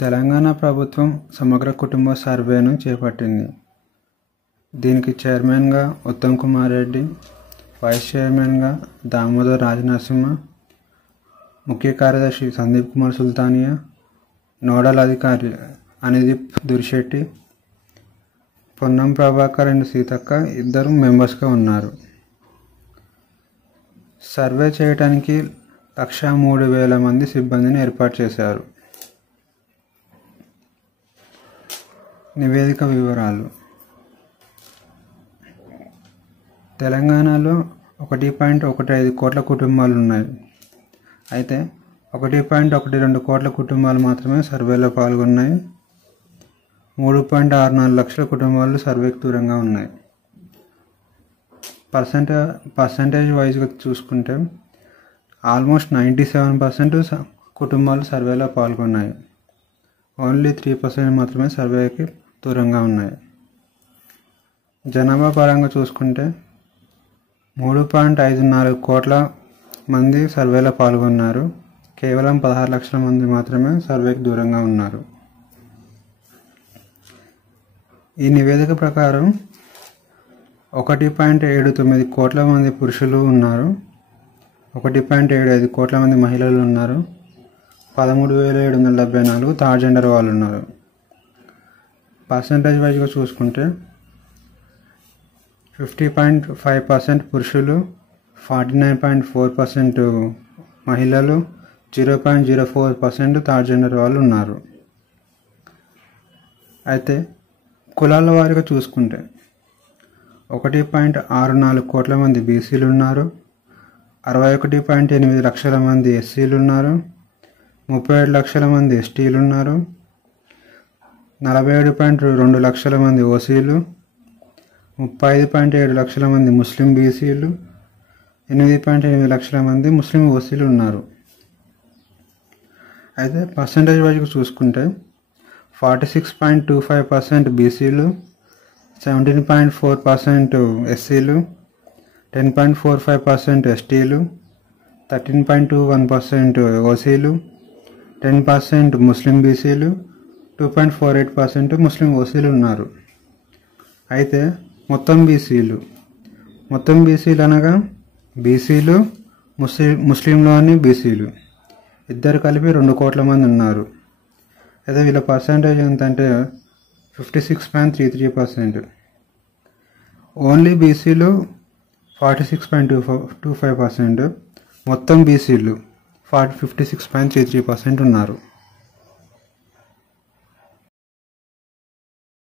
తెలంగాణ ప్రభుత్వం సమగ్ర కుటుంబ సర్వేను చేపట్టింది. దీనికి చైర్మన్గా ఉత్తమ్ కుమార్ రెడ్డి, వైస్ చైర్మన్గా దామోదర్ రాజనరసింహ, ముఖ్య కార్యదర్శి సందీప్ కుమార్ సుల్తానియా, నోడల్ అధికారి అనిదీప్ దురిశెట్టి, పొన్నం ప్రభాకర్ అండ్ సీతక్క ఇద్దరు మెంబర్స్గా ఉన్నారు. సర్వే చేయడానికి 103,000 మంది సిబ్బందిని ఏర్పాటు చేశారు. నివేదిక వివరాలు. తెలంగాణలో 1.15 కోట్ల కుటుంబాలు ఉన్నాయి. అయితే 1.12 కోట్ల కుటుంబాలు మాత్రమే సర్వేలో పాల్గొన్నాయి. 3.64 లక్షల కుటుంబాలు సర్వేకి దూరంగా ఉన్నాయి. పర్సంటేజ్ వైజ్గా చూసుకుంటే ఆల్మోస్ట్ 97% కుటుంబాలు సర్వేలో పాల్గొన్నాయి. ఓన్లీ 3% మాత్రమే సర్వేకి దూరంగా ఉన్నాయి. జనాభా పరంగా చూసుకుంటే 3.54 కోట్ల మంది సర్వేలో పాల్గొన్నారు. కేవలం 16 లక్షల మంది మాత్రమే సర్వేకి దూరంగా ఉన్నారు. ఈ నివేదిక ప్రకారం 1.79 కోట్ల మంది పురుషులు ఉన్నారు. 1.75 కోట్ల మంది మహిళలు ఉన్నారు. 13,774 థర్డ్ జెండర్ వాళ్ళు ఉన్నారు. పర్సంటేజ్ వైజ్గా చూసుకుంటే 50.5% పురుషులు, 49.4% మహిళలు, 0.04% థర్డ్ జెండర్ వాళ్ళు ఉన్నారు. అయితే కులాల వారీగా చూసుకుంటే 1.64 కోట్ల మంది బీసీలు ఉన్నారు. 61.8 లక్షల మంది ఎస్సీలు ఉన్నారు. 37 లక్షల మంది ఎస్టీలు ఉన్నారు. 47.2 లక్షల మంది ఓసీలు, 35.7 లక్షల మంది ముస్లిం బీసీలు, 8.8 లక్షల మంది ముస్లిం ఓసీలు ఉన్నారు. అయితే పర్సంటేజ్ వైజ్గా చూసుకుంటే 46.25% బీసీలు, 17.4% ఎస్సీలు, 10.45% ఎస్టీలు, 13.21% ఓసీలు, 10% ముస్లిం బీసీలు, 2.48% ముస్లిం ఓసీలు ఉన్నారు. అయితే మొత్తం బీసీలు అనగా బీసీలు, ముస్లింలోని బీసీలు ఇద్దరు కలిపి 2 కోట్ల మంది ఉన్నారు. అయితే వీళ్ళ పర్సంటేజ్ ఎంతంటే 56.33%. ఓన్లీ బీసీలు 46.25%, మొత్తం బీసీలు 56.33% ఉన్నారు.